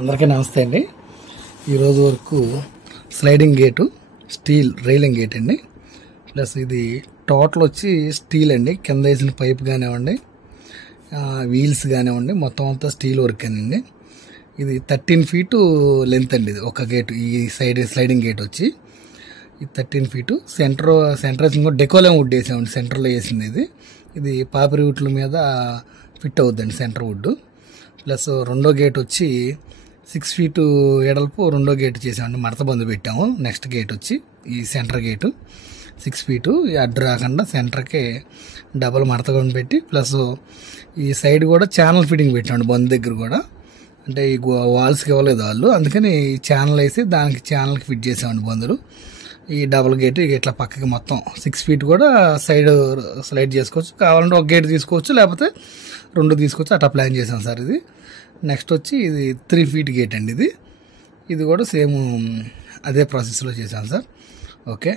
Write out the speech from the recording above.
అందరికీ నమస్తే అండి. ఈరోజు వరకు sliding gate, steel railing gate అండి. ప్లస్ ఇది టోటల్ వచ్చి స్టీల్ అండి. కింద వేసిన పైప్ కానివ్వండి, వీల్స్ కానివ్వండి, మొత్తం అంతా స్టీల్ వర్క్ అండి. ఇది 13 ఫీటు లెంత్ అండి. ఇది ఒక గేటు, ఈ సైడ్ స్లైడింగ్ గేట్ వచ్చి ఇది 13 ఫీటు. సెంటర్ ఇంకో డెకోలేం వుడ్ వేసామండి. సెంటర్లో వేసింది ఇది పాపిరి వుడ్ల మీద ఫిట్ అవుద్దండి సెంటర్ వుడ్. ప్లస్ రెండో గేట్ వచ్చి 6 ఫీటు ఎడల్పు రెండో గేటు చేసామండి. మడత బందు పెట్టాము. నెక్స్ట్ గేట్ వచ్చి ఈ సెంటర్ గేటు 6 ఫీటు అడ్డు రాకుండా సెంటర్కి డబల్ మడత బందు పెట్టి, ప్లస్ ఈ సైడ్ కూడా ఛానల్ ఫిట్టింగ్ పెట్టామండి. బందు దగ్గర కూడా, అంటే ఈ వాల్స్కి ఇవ్వలేదు వాళ్ళు, అందుకని ఈ ఛానల్ వేసి దానికి ఛానల్కి ఫిట్ చేసామండి బందులు. ఈ డబల్ గేటు ఇట్లా పక్కకి మొత్తం 6 ఫీట్ కూడా సైడ్ స్లైడ్ చేసుకోవచ్చు. కావాలంటే ఒక గేట్ తీసుకోవచ్చు, లేకపోతే 2 తీసుకోవచ్చు. అట్లా ప్లాన్ చేసాం సార్. ఇది నెక్స్ట్ వచ్చి ఇది 3 ఫీట్ గేట్ అండి. ఇది కూడా సేమ్ అదే ప్రాసెస్లో చేశాను సార్. ఓకే.